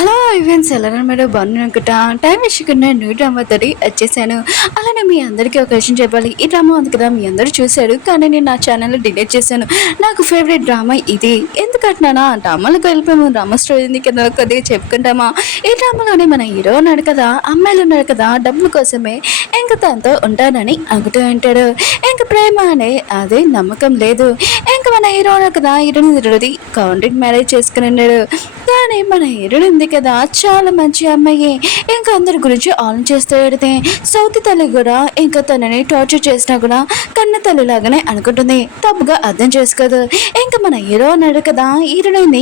Hello events ఎలా madam బాగున్నాను అనుకుంటా. టైం వేసుకున్న న్యూ డ్రామా తోటి వచ్చేసాను. అలానే మీ అందరికీ ఒక విషయం చెప్పాలి. ఈ డ్రామా ఉంది కదా, మీ అందరూ చూశారు, కానీ నేను నా ఛానల్లో డిలీట్ చేశాను. నాకు ఫేవరెట్ డ్రామా ఇది. ఎందుకంటున్నానా, డ్రామాలకు వెళ్ళిపోయాము, డ్రామా స్టోరీ ఉంది కదా, కొద్దిగా చెప్పుకుంటామా. ఈ డ్రామాలోనే మన హీరో ఉన్నాడు కదా, అమ్మాయిలు ఉన్నారు కదా, డబ్బుల కోసమే ఇంక తనతో ఉంటానని అనుకుంటూ ఉంటాడు. ఇంక ప్రేమ అనే అదే నమ్మకం లేదు. ఇంక మన హీరో ఉన్నాడు కదా, హీరోని కాంట్రాక్ట్ మ్యారేజ్ చేసుకుని ఉన్నాడు. కానీ మన హీరోయిన్ ఉంది కదా, చాలా మంచి అమ్మాయి. ఇంకా అందరి గురించి ఆలోచిస్తూ పెడితే సౌత్ తల్లి కూడా ఇంకా తనని టార్చర్ చేసినా కూడా కన్న తల్లి లాగానే అనుకుంటుంది, తప్పుగా అర్థం చేసుకోదు. ఇంకా మన హీరో అన్నాడు కదా, హీరోయిన్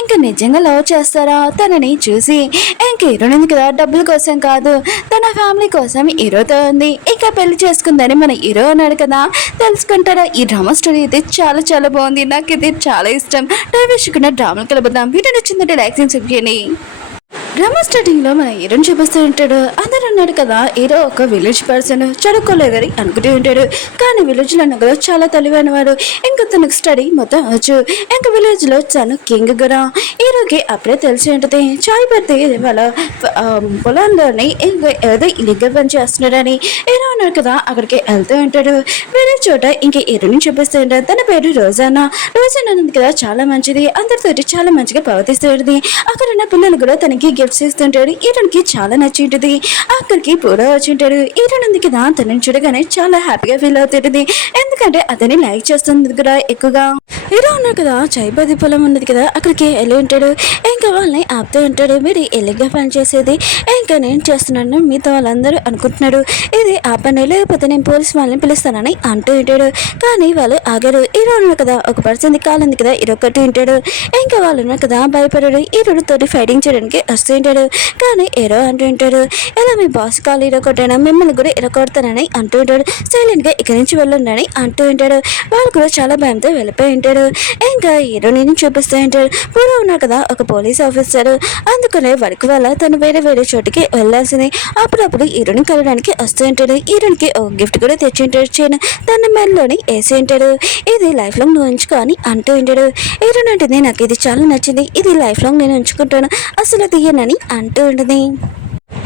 ఇంకా నిజంగా లవ్ చేస్తారా తనని చూసి. ఇంకా హీరోయిన్ ఉంది కదా, డబ్బుల కోసం కాదు, తన ఫ్యామిలీ కోసం హీరోతో ఉంది, ఇంకా పెళ్లి చేసుకుందని మన హీరో అన్నాడు కదా. తెలుసుకుంటారా, ఈ డ్రామా స్టోరీ అయితే చాలా చాలా బాగుంది, నాకు ఇది చాలా ఇష్టం. టైం వేసుకున్న డ్రామాలు కలబద్దాం. వీడియో నచ్చిందంటే లైక్ చేయండి. డ్రామా స్టార్టింగ్లో మన హీరోని చూపిస్తూ ఉంటాడు. అందరూ అన్నాడు కదా, హీరో ఒక విలేజ్ పర్సన్, చదువుకోలేదని అనుకుంటూ ఉంటాడు. కానీ విలేజ్లో నగలో చాలా తెలివైనవాడు. ఇంకా తనకు స్టడీ మొత్తం వచ్చు. ఇంకా విలేజ్లో తను కింగ్ కూడా. హీరోకి అప్పుడే తెలిసి ఉంటుంది, చాయ్ పడితే వాళ్ళ పొలంలోని ఇంకా ఏదో ఇల్లీగల్ పని చేస్తున్నాడని. హీరో అన్నాడు కదా, అక్కడికి వెళ్తూ ఉంటాడు. వేరే చోట ఇంకా హీరోని చూపిస్తూ ఉంటాడు. తన పేరు రోజానా. రోజానా ఉంది కదా, చాలా మంచిది, అందరితోటి చాలా మంచిగా ప్రవర్తిస్తూ ఉంటుంది. అక్కడ ఉన్న పిల్లలు కూడా తనకి గిఫ్ట్స్ ఇస్తుంటాడు. ఈరోనికి చాలా నచ్చింటుంది. అక్కడికి కూడా వచ్చింటాడు. ఈరోన్ ఉంది కదా, తనని చూడగానే చాలా హ్యాపీగా ఫీల్ అవుతుంటుంది. ఎందుకంటే అతని లైక్ చేస్తుంది కూడా ఎక్కువగా. హీరో ఉన్నారు కదా, చైపతి పొలం ఉన్నది కదా, అక్కడికి వెళ్ళి ఉంటాడు. ఇంకా వాళ్ళని ఆపుతూ ఉంటాడు. మీరు ఎల్లిగా పని చేసేది ఇంకా నేను చేస్తున్నాను మీతో వాళ్ళందరూ అనుకుంటున్నాడు. ఇది ఆ పని, లేకపోతే నేను పోలీసు వాళ్ళని పిలుస్తానని అంటూ ఉంటాడు. కానీ వాళ్ళు ఆగారు. హీరో ఉన్నారు కదా, ఒక పర్సన్ కాలు ఉంది కదా, ఇరొక్కటి ఉంటాడు. ఇంకా వాళ్ళు ఉన్నారు కదా, భయపడాడు. హీరోడు తోటి ఫైటింగ్ చేయడానికి వస్తూ ఉంటాడు. కానీ హీరో అంటూ ఉంటాడు, ఎలా మీ బాస్ కాలు ఇరగొట్టానా, మిమ్మల్ని కూడా ఇరగొడతానని అంటూ ఉంటాడు. సైలెంట్ గా ఇక్కడి నుంచి వెళ్ళండి అంటూ ఉంటాడు. వాళ్ళు కూడా చాలా భయంతో వెళ్ళిపోయి ఉంటాడు. ఇంకా హీరోని చూపిస్తూ ఉంటాడు. పూర్వం ఉన్నారు కదా, ఒక పోలీస్ ఆఫీసర్, అందుకనే వర్క్ వల్ల తను వేరే వేరే చోటికి వెళ్ళాల్సింది. అప్పుడప్పుడు హీరోని కలవడానికి వస్తూ ఉంటాడు. హీరోనికి ఒక గిఫ్ట్ కూడా తెచ్చి ఉంటాడు. చైన్ తన మెడలోని వేసి ఉంటాడు. ఇది లైఫ్ లాంగ్ నువ్వు ఉంచుకో అని అంటూ ఉంటాడు. హీరోని అంటుంది, నాకు ఇది చాలా నచ్చింది, ఇది లైఫ్ లాంగ్ నేను ఉంచుకుంటాను, అసలు తీయనని అంటూ ఉంటుంది.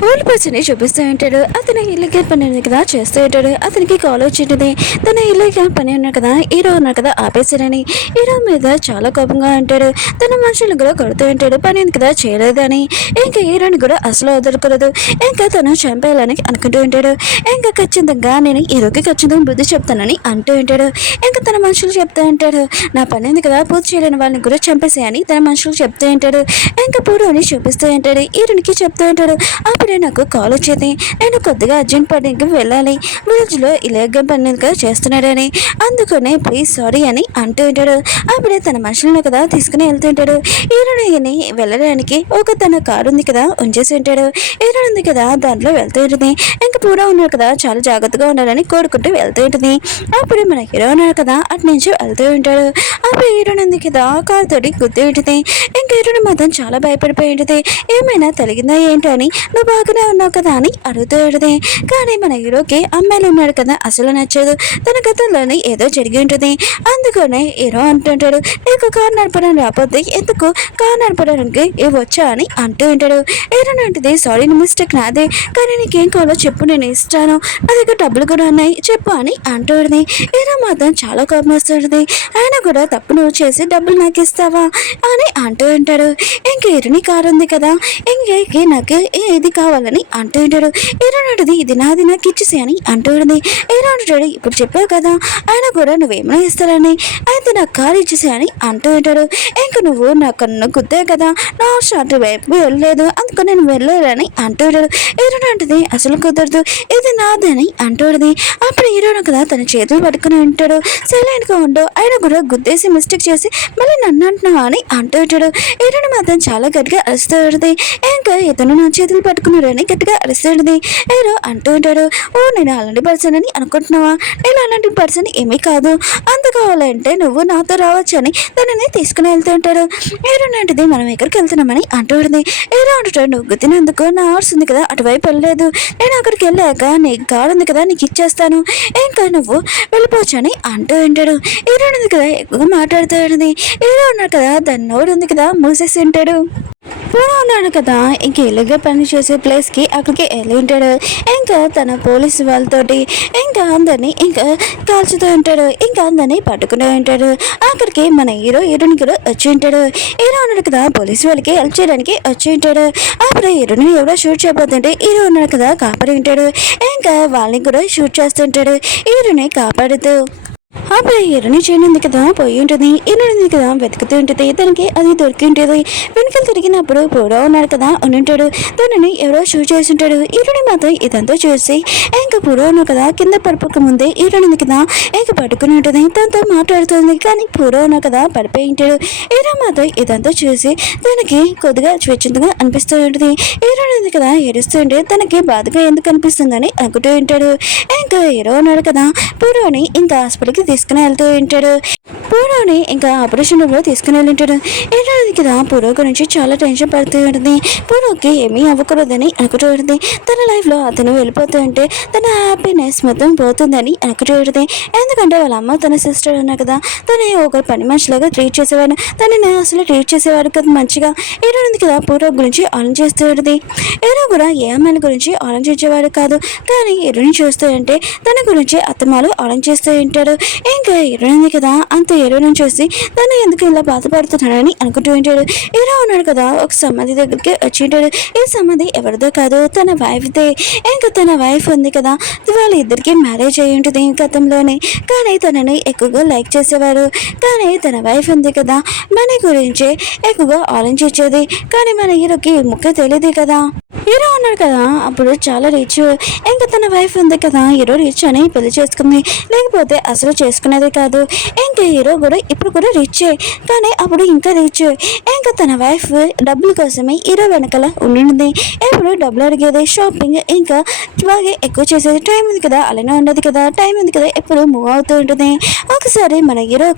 ఓల్డ్ పర్సన్ చూపిస్తూ ఉంటాడు. అతను ఇల్లీగల్ పని ఉంది కదా చేస్తూ ఉంటాడు. అతనికి కాల్ వచ్చింటుంది, తన ఇల్లీగల్ పని ఉన్నాడు కదా, హీరో ఉన్నాడు కదా ఆపేశారని. హీరో మీద చాలా కోపంగా ఉంటాడు. తన మనుషులను కూడా కొడుతూ ఉంటాడు, పని ఉంది కదా చేయలేదని. ఇంకా హీరోని కూడా అసలు వదలకూడదు. ఇంకా తను చంపేయాలని అనుకుంటూ ఉంటాడు. ఇంకా ఖచ్చితంగా నేను హీరోకి ఖచ్చితంగా బుద్ధి చెప్తానని అంటూ ఉంటాడు. ఇంకా తన మనుషులు చెప్తూ ఉంటాడు, నా పని ఉంది కదా పూర్తి చేయలేని వాళ్ళని కూడా చంపేసేయని తన మనుషులు చెప్తూ ఉంటాడు. ఇంకా పూర్వని చూపిస్తూ ఉంటాడు. హీరోనికి చెప్తూ ఉంటాడు, అప్పుడే నాకు కాల్ వచ్చేది, నేను కొద్దిగా అర్జెంట్ పనికి వెళ్ళాలి, విలేజ్లో ఇలాగ పని చేస్తున్నాడని, అందుకనే ప్లీజ్ సారీ అని అంటూ ఉంటాడు. అప్పుడే తన మనుషులను కదా తీసుకుని వెళ్తుంటాడు. హీరోని వెళ్ళడానికి ఒక తన కారు ఉంది కదా ఉంచేసి ఉంటాడు. హీరో ఉంది కదా దాంట్లో వెళ్తూ ఉంటుంది. ఇంకా పూరా ఉన్నాడు కదా, చాలా జాగ్రత్తగా ఉండాలని కోరుకుంటూ వెళ్తూ ఉంటుంది. అప్పుడే మన హీరో ఉన్నాడు కదా, అటు నుంచి వెళ్తూ ఉంటాడు. అప్పుడు హీరోని ఉంది కదా కారు తోటి గుర్తు ఉంటుంది. ఇంకా హీరోని మాత్రం చాలా భయపడిపోయి ఉంటుంది. ఏమైనా తలిగిందా ఏంటో అని, నువ్వు బాగానే ఉన్నావు కదా అని అడుగుతూ ఉంటుంది. కానీ మన హీరోకి అమ్మాయిలు ఉన్నాడు కదా అసలు నచ్చదు. తన గతంలోనే ఏదో జరిగి ఉంటుంది. అందుకనే హీరో అంటుంటాడు, నీకు కారు నడపడం రాకపోతే ఎందుకు కారు నడపడానికి వచ్చా అని అంటూ ఉంటాడు. హీరో అంటుంది, సారీ మిస్టేక్ నాదే, కానీ నీకేం కావాలో చెప్పు, నేను ఇస్తాను, నా దగ్గర డబ్బులు కూడా ఉన్నాయి చెప్పు అని అంటూ ఉంటుంది. హీరో మాత్రం చాలా కోపం వస్తుంటుంది. ఆయన కూడా తప్పు నువ్వు చేసి డబ్బులు నాకు ఇస్తావా అని అంటూ ఉంటాడు. ఇంక హీరోని కారు ఉంది కదా, ఇంకే నాకు ఇది కావాలని అంటూ ఉంటాడు. హీరోనటుది, ఇది నాది నాకు ఇచ్చేసి అని అంటూ ఉంటుంది. హీరోనటుడు, ఇప్పుడు చెప్పావు కదా ఆయన కూడా నువ్వేమైనా ఇస్తారని, అయితే నాకు కారు ఇచ్చేసి అని అంటూ ఉంటాడు. ఇంక నువ్వు నా కన్ను గుద్దే కదా, నా షార్ట్ వైపు వెళ్ళలేదు, అందుకని నేను వెళ్ళాలని అంటూ ఉంటాడు. హీరోనటుది, అసలు కుదరదు, ఇది నాది అని అంటూ ఉంటుంది. అప్పుడు హీరోను కదా తన చేతులు పట్టుకుని ఉంటాడు. సైలెంట్గా ఉండు, ఆయన కూడా గుద్దేసి మిస్టేక్ చేసి మళ్ళీ నన్ను అంటున్నావా అని అంటూ ఉంటాడు. హీరోని మాత్రం చాలా గట్టిగా అరుస్తూ ఉంటుంది. ఇంకా ఇతను నా చేతులు పట్టుకున్నాడని గట్టిగా అరుస్తుంది. హీరో అంటూ ఉంటాడు, ఓ నేను అలాంటి పర్సన్ అని అనుకుంటున్నావా, నేను అలాంటి పర్సన్ ఏమీ కాదు, అంత కావాలంటే నువ్వు నాతో రావచ్చు అని తనని తీసుకుని వెళ్తూ ఉంటాడు. హీరో నాటిది, మనం ఎక్కడికి వెళ్తున్నామని అంటూ ఉంటుంది. హీరో అంటుంటాడు, నువ్వు గుద్దినందుకు నా హార్స్ ఉంది కదా అటువైపు వెళ్ళలేదు, నేను అక్కడికి వెళ్ళాక నీకు కారు ఉంది కదా నీకు ఇచ్చేస్తాను, ఇంకా నువ్వు వెళ్ళిపోవచ్చు అని అంటూ ఉంటాడు. హీరో ఉంది కదా ఎక్కువగా మాట్లాడుతూ ఉంటుంది. హీరో ఉన్నాడు కదా దాని నోడు ఉంది కదా మూసేసి ఉంటాడు. పూరా ఉన్నాడు కదా, ఇంక ఇలాగే పని చేసే ప్లేస్కి అక్కడికి వెళ్ళి ఉంటాడు. ఇంకా తన పోలీసు వాళ్ళతోటి ఇంకా అందరినీ ఇంకా కాల్చుతూ ఉంటాడు. ఇంకా అందరినీ పట్టుకుంటూ ఉంటాడు. అక్కడికి మన హీరోయిన్ కూడా వచ్చి ఉంటాడు. హీరో ఉన్నాడు కదా, పోలీసు వాళ్ళకి హెల్ప్ చేయడానికి వచ్చి ఉంటాడు. అప్పుడు హీరోని ఎవరో షూట్ చేయబోతుంటే హీరో ఉన్నాడు కదా కాపాడి ఉంటాడు. ఇంకా వాళ్ళని కూడా షూట్ చేస్తుంటాడు హీరోని కాపాడుతూ. అప్పుడు హీరోని చేయనుంది కదా పోయి ఉంటుంది. హీరోని కదా వెతుకుతూ ఉంటుంది. తనకి అది దొరికి ఉంటుంది. వెనుకలు తిరిగినప్పుడు పూరా ఉన్నాడు కదా ఉంటాడు. తనని ఎవరో షూట్ చేసి ఉంటాడు. హీరోని మాత్రం ఇదంతా చూసి ఇంకా పూరా ఉన్నాడు కదా కింద పడిపోక ముందే హీరోని కదా ఇంకా పట్టుకుని ఉంటుంది. తనతో మాట్లాడుతుంది. కానీ పూరా ఉన్నాడు కదా పడిపోయి ఉంటాడు. హీరో మాత్రం ఇదంతా చూసి తనకి కొద్దిగా స్వచ్ఛందంగా అనిపిస్తూ ఉంటుంది. హీరోని కదా ఏడుస్తుంటే తనకి బాధగా ఎందుకు అనిపిస్తుందని అనుకుంటూ ఉంటాడు. ఇంకా హీరో ఉన్నాడు కదా పూరాని ఇంకా హాస్పిటల్కి తీసుకుని వెళ్తూ ఉంటాడు. పూరోని ఇంకా ఆపరేషన్ రూమ్లో తీసుకుని వెళ్ళింటాడు. ఏంటంటే కదా పూరో గురించి చాలా టెన్షన్ పడుతూ ఉంటుంది. పూరోకి ఏమీ అవ్వకూడదని అనుకుంటూ ఉంటుంది. తన లైఫ్లో అతను వెళ్ళిపోతూ ఉంటే తన హ్యాపీనెస్ మొత్తం పోతుందని అనుకుంటూ ఉంటుంది. ఎందుకంటే వాళ్ళ అమ్మ తన సిస్టర్ ఉన్నా కదా తను ఒక పని మనిషిలాగా ట్రీట్ చేసేవాడు. తనని అసలు ట్రీట్ చేసేవాడు కదా మంచిగా. ఏంటంటే కదా పూరో గురించి ఆలోచిస్తూ ఉంటుంది. ఏదో కూడా ఏ అమ్మాయిల గురించి ఆలోచించేవాడు కాదు. కానీ ఎరుని చూస్తూ ఉంటే తన గురించి అత్తమాలు ఆలోచిస్తూ ఉంటాడు. ఇంకా హీరోయిన్ కదా అంత హీరోయిన్ చూసి తను ఎందుకు ఇలా బాధపడుతున్నాడని అనుకుంటూ ఉంటాడు. హీరో ఉన్నాడు కదా ఒక సమాధి దగ్గరికి వచ్చి ఉంటాడు. ఈ సమాధి ఎవరిదో కాదు తన వైఫ్దే. ఇంకా తన వైఫ్ ఉంది కదా వాళ్ళ ఇద్దరికి మ్యారేజ్ అయ్యి ఉంటుంది గతంలోనే. కానీ తనని ఎక్కువగా లైక్ చేసేవాడు. కానీ తన వైఫ్ ఉంది కదా మనీ గురించి ఎక్కువగా ఆలోచించేది. కానీ మన హీరోకి ముఖ్య తెలియదు కదా. హీరో ఉన్నాడు కదా అప్పుడు చాలా రిచ్. ఇంకా తన వైఫ్ ఉంది కదా హీరో రిచ్ అని పెళ్లి చేసుకుంది. లేకపోతే అసలు చేసుకునేది కాదు. ఇంకా హీరో కూడా ఇప్పుడు కూడా రిచ్. కానీ అప్పుడు ఇంకా రిచ్. ఇంకా తన వైఫ్ డబ్బుల కోసమే హీరో వెనకాల ఉండింది. ఎప్పుడు డబ్బులు అడిగేది, షాపింగ్ ఇంకా బాగా ఎక్కువ చేసేది. టైం ఉంది కదా అలానే ఉండదు కదా, టైం ఉంది కదా ఎప్పుడు మూవ్ అవుతూ ఉంటుంది. ఒకసారి మన హీరో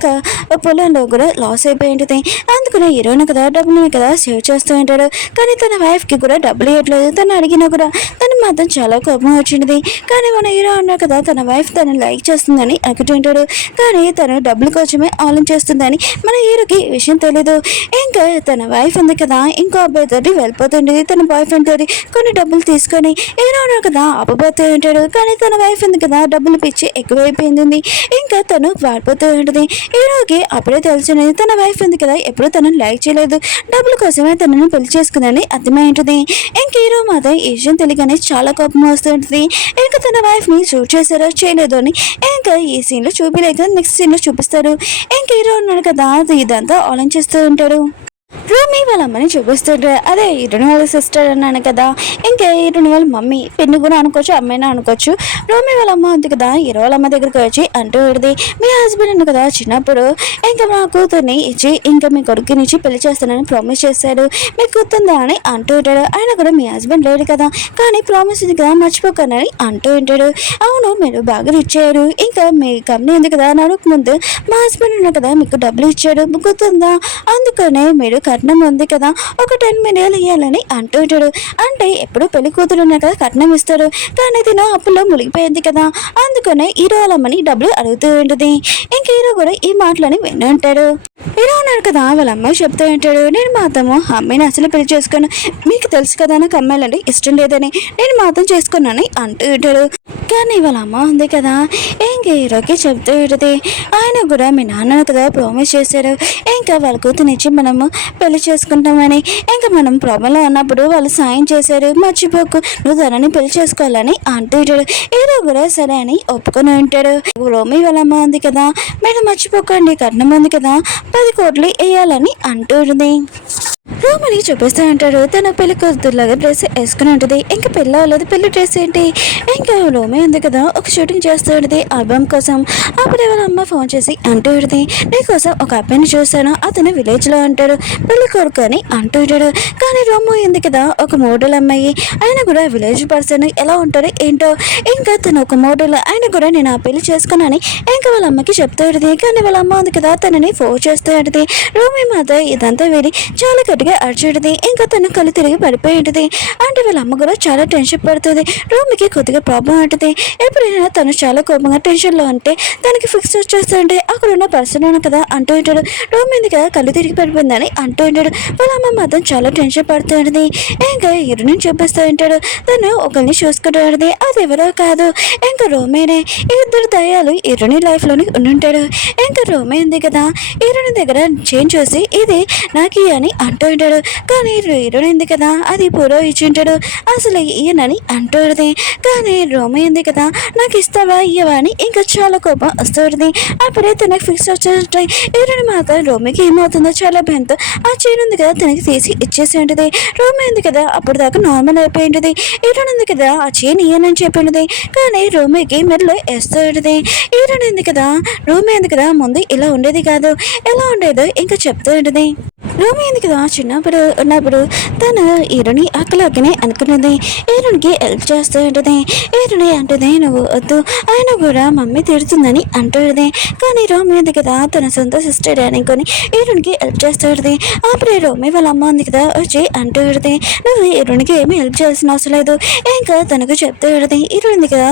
పొలంలో కూడా లాస్ అయిపోయి ఉంటుంది. అందుకనే హీరోని కదా డబ్బులు కదా సేవ్ చేస్తూ ఉంటాడు. కానీ తన వైఫ్కి కూడా డబ్బులు ఇవ్వట్లేదు. తను అడిగినా కూడా తను మాత్రం చాలా కోపం వచ్చింది. కానీ మన హీరో అన్నాడు కదా తన వైఫ్ తను లైక్ చేస్తుందని అనుకుంటుంటాడు. కానీ తను డబ్బుల కోసమే ఆలోచిస్తుందని మన హీరోకి విషయం తెలీదు. ఇంకా తన వైఫ్ ఉంది కదా ఇంకో అబ్బాయి తోటి వెళ్ళిపోతుండేది. తన బాయ్ ఫ్రెండ్ తోటి కొన్ని డబ్బులు తీసుకొని హీరో ఉన్నాడు కదా అబ్బపోతూ ఉంటాడు. కానీ తన వైఫ్ ఉంది కదా డబ్బులు పిచ్చి ఎక్కువైపోయింది. ఇంకా తను వాడిపోతూ ఉంటుంది. హీరోకి అప్పుడే తెలిసినది తన వైఫ్ ఉంది కదా ఎప్పుడు తనను లైక్ చేయలేదు, డబ్బుల కోసమే తనను పెళ్లి చేసుకుందని అర్థమై ఉంటుంది. ఇంక హీరో మాత్రం ఈ విషయం తెలియగానే చాలా కోపం వస్తుంటుంది. ఇంకా తన వైఫ్ ని షూట్ చేశారో చేయలేదు అని ఇంకా ఈ సీన్ లో చూపిలేక నెక్స్ట్ సీన్ లో చూపిస్తారు. ఇంక హీరో ఉన్నాడు కదా ఇదంతా ఆలోచిస్తూ ఉంటాడు. రూమి వాళ్ళ అమ్మని చూపిస్తుంటారు. అదే హీరోని వాళ్ళ సిస్టర్ అన్నాను కదా, ఇంకా హీరోని వాళ్ళ మమ్మీ పెన్ను కూడా అనుకోవచ్చు, అమ్మాయినా అనుకోవచ్చు. రూమి వాళ్ళ అమ్మ ఉంది కదా హీరో వాళ్ళ అమ్మ దగ్గరికి వచ్చి అంటూ ఉంటుంది, మీ హస్బెండ్ ఉంది కదా చిన్నప్పుడు ఇంకా మా కూతుర్ని ఇచ్చి ఇంకా మీ కొడుకుని ఇచ్చి పెళ్లి చేస్తానని ప్రామిస్ చేశాడు, మీకు గుర్తుందా అని అంటూ ఉంటాడు. ఆయన కూడా మీ హస్బెండ్ లేడు కదా కానీ ప్రామిస్ ఉంది కదా మర్చిపోకనని అంటూ ఉంటాడు. అవును మీరు బాగా ఇచ్చారు, ఇంకా మీ కంపెనీ ఉంది కదా నడుపు ముందు మా హస్బెండ్ ఉన్నా కదా మీకు డబ్బులు ఇచ్చాడు గుర్తుందా, అందుకనే మీరు కట్నం ఉంది కదా ఒక 10 million ఇవ్వాలని అంటూ ఉంటాడు. అంటే ఎప్పుడు పెళ్లి కూతురు ఉన్నా కదా కట్నం ఇస్తాడు. కానీ తిన అప్పుల్లో మునిగిపోయింది కదా అందుకనే హీరో వాళ్ళమ్మని డబ్బులు అడుగుతూ ఉంటుంది. ఇంక హీరో కూడా ఈ మాటలని విని ఉంటాడు. హీరో ఉన్నాడు కదా వాళ్ళ అమ్మాయి చెప్తూ ఉంటాడు, నేను మాత్రము అమ్మాయిని అసలు పెళ్లి చేసుకున్నాను, మీకు తెలుసు కదా నాకు అమ్మాయిలంటే ఇష్టం లేదని నేను మాత్రం చేసుకున్నాను అంటూ ఉంటాడు. కానీ వాళ్ళ అమ్మ ఉంది కదా ఇంక హీరోకి చెప్తూ ఉంటుంది, ఆయన కూడా మీ నాన్న కదా ప్రామిస్ చేశారు ఇంకా వాళ్ళ కూతునిచ్చి మనము పెళ్లి చేసుకుంటామని, ఇంకా మనం ప్రాబ్లంలో ఉన్నప్పుడు వాళ్ళు సాయం చేశారు మర్చిపోకు, నువ్వు తనని పెళ్లి చేసుకోవాలని అంటూ ఉంటాడు. హీరో కూడా సరే అని ఒప్పుకొని ఉంటాడు. రోమి వాళ్ళ అమ్మ ఉంది కదా మీరు మర్చిపోకండి కట్నం ఉంది కదా 10 కోట్లు వేయాలని అంటూ ఉంటుంది. రోమని చూపిస్తూ ఉంటాడు, తన పెళ్లి కూతురులాగా డ్రెస్ వేసుకుని ఉంటుంది. ఇంకా పెళ్ళి అవ్వలేదు, పెళ్లి డ్రెస్ ఏంటి, ఇంకా రోమి ఉంది కదా ఒక షూటింగ్ చేస్తూ ఉంటుంది ఆల్బమ్ కోసం. అప్పుడే వాళ్ళ అమ్మ ఫోన్ చేసి అంటూ ఉంటుంది, నీకోసం ఒక అబ్బాయిని చూశాను అతను విలేజ్లో అంటాడు పెళ్లి కొడుకు అని అంటూ ఉంటాడు. కానీ రోమో ఉంది కదా ఒక మోడల్ అమ్మాయి, ఆయన కూడా విలేజ్ పర్సన్ ఎలా ఉంటారో ఏంటో, ఇంకా తను ఒక మోడల్, ఆయన కూడా నేను ఆ పెళ్లి చేసుకున్నాను ఇంకా వాళ్ళ అమ్మకి చెప్తూ ఉంటుంది. కానీ వాళ్ళ అమ్మ ఉంది కదా తనని ఫోన్ చేస్తూ ఉంటుంది. రోమి మాత్రం ఇదంతా విని చాలా గట్టిగా అరిచేటది. ఇంకా తను కళ్ళు తిరిగి పడిపోయి ఉంటుంది. అంటే వాళ్ళ అమ్మ కూడా చాలా టెన్షన్ పడుతుంది. రోమికి కొద్దిగా ప్రాబ్లం ఉంటుంది. ఎప్పుడైనా తను చాలా కోపంగా టెన్షన్లో ఉంటే తనకి ఫిక్స్ వచ్చేస్తుంటే అక్కడ ఉన్న పర్సన్ కదా అంటూ ఉంటాడు. రోమి ఎందుకు కళ్ళు తిరిగి పడిపోయిందని అంటూ ఉంటాడు. వాళ్ళ అమ్మ మాత్రం చాలా టెన్షన్ పడుతూ ఉంటుంది. ఇంకా హీరోని చూపిస్తూ ఉంటాడు. తను ఒకరిని చూసుకుంటాడు. అది ఎవరో కాదు, ఇంకా రోమేనే. ఇద్దరు దయ్యాలు హీరోని లైఫ్లోని ఉండుంటాడు. ఇంకా రోమే ఉంది కదా హీరోని దగ్గర చేంజ్ చూసి ఇది నాకు అని అంటూ ఉంటాడు. కానీ హీరోని ఉంది కదా అది పూరో ఇచ్చి ఉంటాడు. అసలు ఈయనని అంటూ ఉంటుంది. కానీ రోమే ఉంది కదా నాకు ఇస్తావా ఇయ్యవా అని ఇంకా చాలా కోపం వస్తుంది. అప్పుడే తనకు ఫిక్స్ వచ్చేస్తాయి. హీరోని మాత్రం రోమికి ఏమవుతుందో చాలా భయంతో ఆ చైన్ ఉంది కదా తనకి తీసి ఇచ్చేసి ఉంటుంది. రోమి ఉంది కదా అప్పుడు దాకా నార్మల్ అయిపోయి ఉంటుంది. హీరోని ఉంది కదా ఆ చైన్ ఇయ్యనని చెప్పి ఉంటుంది. కానీ రోమికి మెడలో వేస్తూ ఉంటుంది. హీరోని ఉంది కదా రోమి ఉంది కదా ముందు ఇలా ఉండేది కాదు, ఎలా ఉండేదో ఇంకా చెప్తూ ఉంటుంది. రోమి ఉంది కదా చిన్నప్పుడు ఉన్నప్పుడు తను హీరోని అక్కలక్కనే అనుకున్నది. హీరోనికి హెల్ప్ చేస్తూ ఉంటుంది. హీరోని అంటుంది నువ్వు వద్దు, ఆయన కూడా మమ్మీ తిడుతుందని అంటుంది. కానీ రోమి ఉంది కదా తన సొంత సిస్టర్ అనుకొని హీరోనికి హెల్ప్ చేస్తూ ఉంటుంది. అప్పుడే రోమి వాళ్ళ అమ్మ ఉంది కదా వచ్చి అంటూ ఉంటుంది నువ్వు హీరోనికి ఏమీ హెల్ప్ చేయాల్సిన అవసరం లేదు. ఇంకా తనకు చెప్తూ ఉంటుంది. హీరోని ఉంది కదా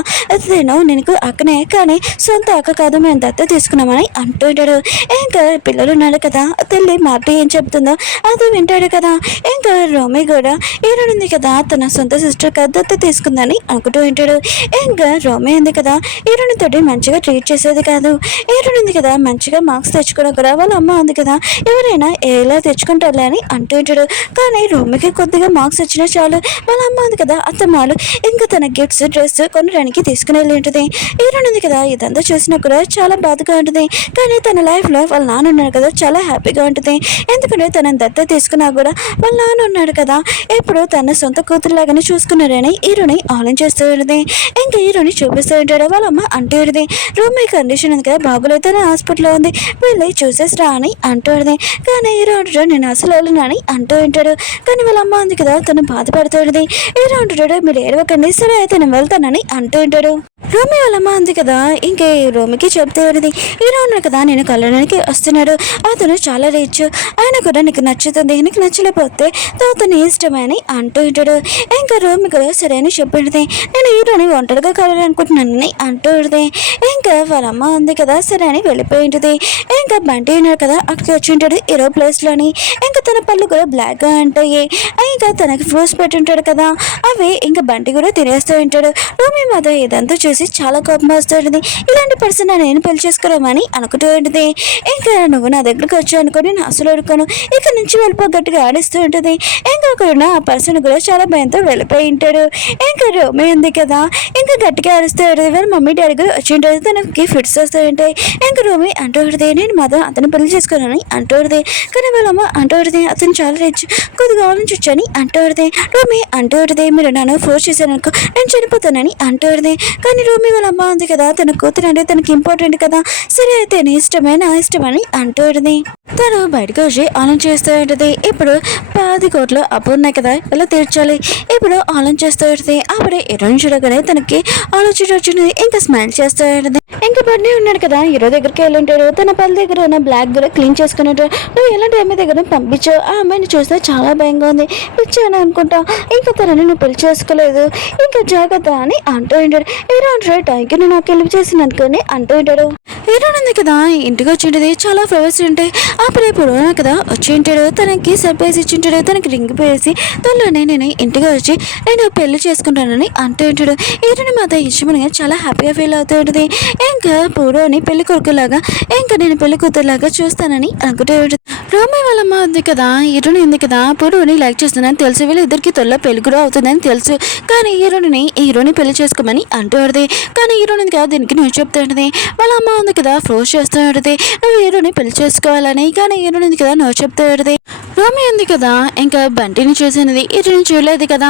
నేను నీకు అక్కనే, కానీ సొంత అక్క కాదు, మేము దత్త తీసుకున్నామని అంటూ ఉంటాడు. ఇంకా పిల్లలు ఉన్నాడు కదా తల్లి మాట ఏం చెప్తుందో అది వింటాడు కదా. ఇంకా రోమి కూడా హీరోని ఉంది కదా తన సొంత సిస్టర్ దత్త తీసుకుందని అనుకుంటూ ఉంటాడు. ఇంకా రోమి ఉంది కదా హీరోని తోటి మంచిగా ట్రీట్ చేసేది కాదు. హీరోని ఉంది కదా మంచిగా మార్క్స్ తెచ్చుకోవడం కూడా వాళ్ళ అమ్మ ఉంది కదా ఎవరైనా ఎలా తెచ్చుకుంటారులే అని అంటూ ఉంటాడు. కానీ రోమికి కొద్దిగా మార్క్స్ వచ్చినా చాలు వాళ్ళ అమ్మ ఉంది కదా అత్తమ్మాలు ఇంకా తన గిఫ్ట్స్ డ్రెస్ కొనడానికి తీసుకుని వెళ్ళి ఉంటుంది. హీరోని ఉంది కదా ఇదంతా చూసినా కూడా చాలా బాధగా ఉంటుంది. కానీ తన లైఫ్లో వాళ్ళ నాన్న ఉన్నాడు కదా చాలా హ్యాపీగా ఉంటుంది. ఎందుకంటే తన దత్త తీసుకున్నా కూడా వాళ్ళ నాన్న ఉన్నాడు కదా ఎప్పుడు తన సొంత కూతురులాగానే చూసుకున్నారని హీరోని ఆలోచిస్తూ ఉంటుంది. ఇంకా హీరోని చూపిస్తూ ఉంటాడు. వాళ్ళ అమ్మ అంటూ ఉంటుంది రోమి కండిషన్ ఉంది కదా బాగోలేదు, తన హాస్పిటల్లో ఉంది, వెళ్ళి చూసేసి రా అని అంటూ ఉంటుంది. కానీ హీరో అంటాడు నేను అసలు వెళ్ళనని అంటూ ఉంటాడు. కానీ వాళ్ళ అమ్మ ఉంది కదా తను బాధపడుతూ ఉంటుంది. హీరో అంటాడు మీరు ఏడవకండి, సరే అయితే నేను వెళ్తానని అంటూ ఉంటాడు. రోమి వాళ్ళ అమ్మ ఉంది కదా ఇంకా రోమికి చెప్తూ ఉంటుంది హీరో ఉన్నాడు కదా నేను కలవడానికి వస్తున్నాడు, అతను చాలా రిచ్, ఆయన కూడా నీకు నచ్చుతుంది, నీకు నచ్చలేకపోతే అతను ఇష్టమని అంటూ ఉంటాడు. ఇంకా రోమి కూడా సరే అని చెప్పింది నేను హీరోని ఒంటరిగా కలవాలనుకుంటున్నానని అంటూ ఉంటుంది. ఇంకా వాళ్ళ అమ్మ ఉంది కదా సరే అని వెళ్ళిపోయి ఉంటుంది. ఇంకా బంటి ఉన్నాడు కదా అక్కడికి వచ్చి ఉంటాడు హీరో ప్లేస్లోని. ఇంకా తన పళ్ళు కూడా బ్లాక్గా ఉంటాయి. ఇంకా తనకి ఫ్రూట్స్ పెట్టుంటాడు కదా అవి ఇంకా బంటి కూడా తినేస్తూ ఉంటాడు. రోమి మాత్రం ఇదంతా చూసి చాలా కోపం వస్తూ ఉంటుంది. ఇలాంటి పర్సన్ నేను పెళ్లి చేసుకోవమని అనుకుంటూ ఉంటుంది. ఇంకా నువ్వు నా దగ్గరకు వచ్చి అనుకొని నేను అసలు అడుకోను, ఇక్కడ నుంచి వెళ్ళిపో గట్టిగా ఆడిస్తూ ఉంటుంది. ఇంకా ఒకరున్న ఆ పర్సన్ కూడా చాలా భయంతో వెళ్ళిపోయి ఉంటాడు. ఇంకా రోమి ఉంది కదా ఇంకా గట్టిగా ఆడుస్తూ ఉంటుంది. వాళ్ళ మమ్మీ డాడీ కూడా వచ్చి ఉంటుంది, తనకి ఫిట్స్ వస్తూ ఉంటాయి. ఇంకా రోమి అంటూ ఉంటుంది నేను మాత్రం అతను పెళ్లి చేసుకోనని అంటూ ఉంటుంది. కానీ వాళ్ళమ్మ అంటూ ఉంటుంది అతను చాలా రిచ్, కొద్దిగా ఆలోచించని అంటూ ఉంటుంది. రోమి అంటూ ఉంటుంది మీరు నన్ను ఫోర్స్ చేశారనుకో నేను చనిపోతానని అంటూ ఉంటుంది. కానీ రోమి వాళ్ళ అమ్మ ఉంది కదా తన కూతురు అంటే తనకి ఇంపార్టెంట్ కదా, సరే అయితే నీ ఇష్టమే నా ఇష్టమని అంటూ ఉంటుంది. తను బయటకు వచ్చి ఆలోచిస్తూ ఉంటుంది ఇప్పుడు 10 కోట్లు అప్పు ఉన్నాయి కదా ఎలా తీర్చాలి, ఇప్పుడు ఆలోచిస్తూ ఉంటుంది. అప్పుడే హీరోని చూడగానే తనకి ఆలోచన వచ్చింది. ఇంకా స్మైల్ చేస్తూ ఉంటుంది. ఇంకా బర్త్డే ఉన్నాడు కదా హీరో దగ్గరికి వెళ్ళి ఉంటాడు. తన పళ్ళ దగ్గర ఉన్న బ్లాక్ కూడా క్లీన్ చేసుకున్నట్టు నువ్వు ఎలాంటి అమ్మాయి దగ్గర పంపించావు, ఆ అమ్మాయిని చూస్తే చాలా భయంగా ఉంది, పిచ్చాను అనుకుంటా, ఇంకా తనని నువ్వు పెళ్లి చేసుకోలేదు, ఇంకా జాగ్రత్త అని అంటూ ఉంటాడు. హీరో అంటాడు టైంకి నువ్వు నాకు హెల్ప్ చేసింది అనుకోని అంటూ ఉంటాడు. హీరో ఉంది కదా ఇంటికి వచ్చి ఉంటుంది, చాలా ఫ్లవర్స్ ఉంటాయి. అప్పుడే ఇప్పుడు కదా వచ్చి ఉంటాడు, తనకి సర్ప్రైజ్ ఇచ్చి ఉంటాడు, తనకి రింగ్ వేసి తనలోనే నేను ఇంటికి వచ్చి నేను పెళ్లి చేసుకుంటానని అంటూ ఉంటాడు. హీరోని మాత్రం ఇష్టమని చాలా హ్యాపీగా ఫీల్ అవుతూ ఉంటుంది. ఇంకా పూర్వని పెళ్లి కొడుకులాగా ఇంకా నేను పెళ్లి కూతురులాగా చూస్తానని అనుకుంటూ ఉంటుంది. రోమి వాళ్ళమ్మ ఉంది కదా హీరోని ఉంది కదా పూర్వని లైక్ చేస్తుందని తెలుసు, వీళ్ళిద్దరికి తొల్ల పెళ్లి కూడా అవుతుందని తెలుసు. కానీ హీరోని పెళ్లి చేసుకోమని అంటూ ఉంటుంది. కానీ హీరోని ఉంది కదా దీనికి నువ్వు చెప్తూ ఉంటుంది. వాళ్ళ అమ్మ ఉంది కదా ఫోర్స్ చేస్తూ ఉంటుంది నువ్వు హీరోని పెళ్లి చేసుకోవాలని. కానీ హీరోని ఉంది కదా నువ్వు చెప్తూ ఉంటుంది. రోమి ఉంది కదా ఇంకా బంటిని చూసినది హీరోని చూడలేదు కదా,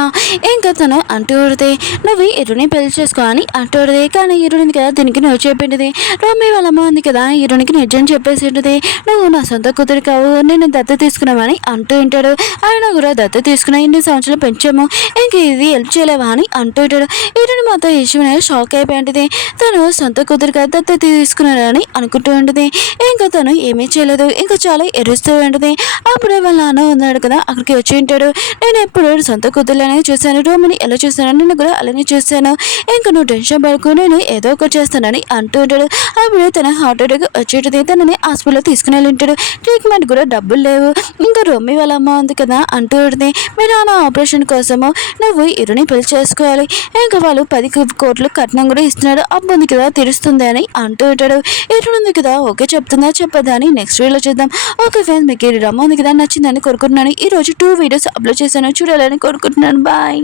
ఇంకా తను అంటూ ఉంటుంది నువ్వు హీరోని పెళ్లి చేసుకో అని అంటూ ఉంటుంది. కానీ హీరోని ఉంది కదా దీనికి నువ్వు చెప్పింది. రోమి వాళ్ళ అమ్మ ఉంది కదా హీరోనికి నిజం చెప్పేసి ఉంటుంది నువ్వు నా సొంత కూతురు కావు, నేను దత్త తీసుకున్నామని అంటూ ఉంటాడు. ఆయన కూడా దత్త తీసుకున్నా 2 సంవత్సరాలు పెంచాము, ఇంకా ఇది హెల్ప్ చేయలేవా అని అంటూ ఉంటాడు. హీరోని మాత్రం ఇష్టమైన షాక్ అయిపోయి ఉంటుంది. తను సొంత కూతురు కదా దత్త తీసుకున్నాడు చేస్తున్నారని అనుకుంటూ ఉంటుంది. ఇంకా తను ఏమీ చేయలేదు. ఇంకా చాలా ఎరుస్తూ ఉంటుంది. అప్పుడే వాళ్ళ నాన్న ఉన్నాడు కదా, అక్కడికి వచ్చి ఉంటాడు. నేను ఎప్పుడు సొంత కూతుర్లనే చూశాను, రోమిని ఎలా చూశాను, నిన్ను కూడా అలానే చూశాను. ఇంకా నువ్వు టెన్షన్ పడుకు, నేను ఏదో ఒకటి చేస్తానని అంటూ ఉంటాడు. అప్పుడే తన హార్ట్ అటాక్ వచ్చేటది. తనని హాస్పిటల్లో తీసుకుని వెళ్ళి ఉంటాడు. ట్రీట్మెంట్ కూడా డబ్బులు లేవు. ఇంకా రోమి వాళ్ళ అమ్మ ఉంది కదా అంటూ ఉంటుంది, మీ నాన్న ఆపరేషన్ కోసము నువ్వు ఇరుని పెళ్లి చేసుకోవాలి. ఇంకా వాళ్ళు 10 కోట్లు కట్నం కూడా ఇస్తున్నాడు, అప్పు ఉంది కదా తీరుస్తుంది అని అంటూ ఉంటాడు. ఇరునుంది కదా ఓకే చెప్తుందా చెప్పదా అని నెక్స్ట్ వీడియోలో చూద్దాం. ఓకే ఫ్రెండ్స్, మీకు ఈ డ్రామా ఉంది కదా నచ్చిందని కోరుకుంటున్నాను. ఈ రోజు 2 వీడియోస్ అప్లోడ్ చేశాను, చూడాలని కోరుకుంటున్నాను. బాయ్.